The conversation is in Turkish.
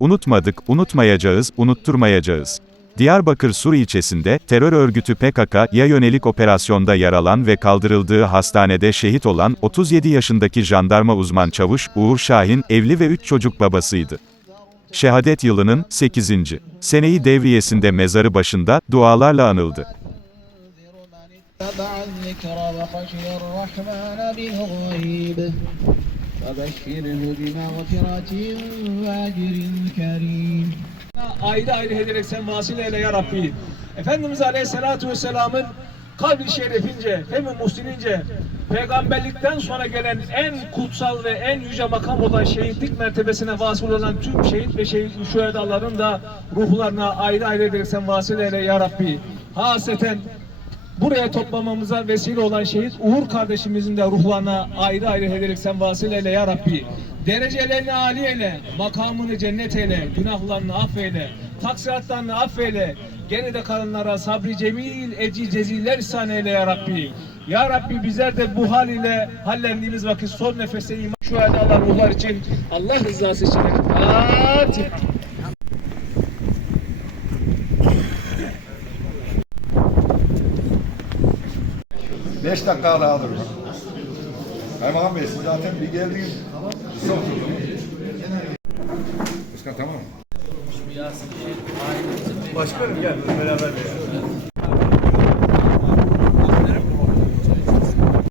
Unutmadık, unutmayacağız, unutturmayacağız. Diyarbakır Sur ilçesinde, terör örgütü PKK'ya yönelik operasyonda yaralan ve kaldırıldığı hastanede şehit olan, 37 yaşındaki jandarma uzman çavuş, Uğur Şahin, evli ve 3 çocuk babasıydı. Şehadet yılının, 8. seneyi devriyesinde mezarı başında, dualarla anıldı. اتبع الذكر وخشي الرحمن بالغيب فبشره بمغفرة وأجر كريم ayrı ayrı ederek sen vasıl eyle ya Rabbi. Efendimiz Aleyhisselatü Vesselam'ın kalbi şerifince, hem muslimince, peygamberlikten sonra gelen en kutsal ve en yüce makam olan şehitlik mertebesine vasıl olan tüm şehit ve şehit şühedaların da ruhlarına ayrı ayrı ederek sen vasıl eyle ya Rabbi. Haseten buraya toplamamıza vesile olan şehit Uğur kardeşimizin de ruhlarına ayrı ayrı ederek sen vasıl eyle ya Rabbi. Derecelerini âli eyle, makamını cennet eyle, günahlarını affeyle, taksiratlarını affeyle, geride kalanlara sabri cemil, eci ceziller ihsan eyle ya Rabbi. Ya Rabbi bizler de bu hal ile hallendiğimiz vakit son nefeste iman şu edalar ruhlar için Allah rızası için Fatiha. Beş dakika daha durun. Kaymakam Bey siz zaten bir geldiniz. Bizi oturdunuz. Başkan tamam mı? Gel beraber.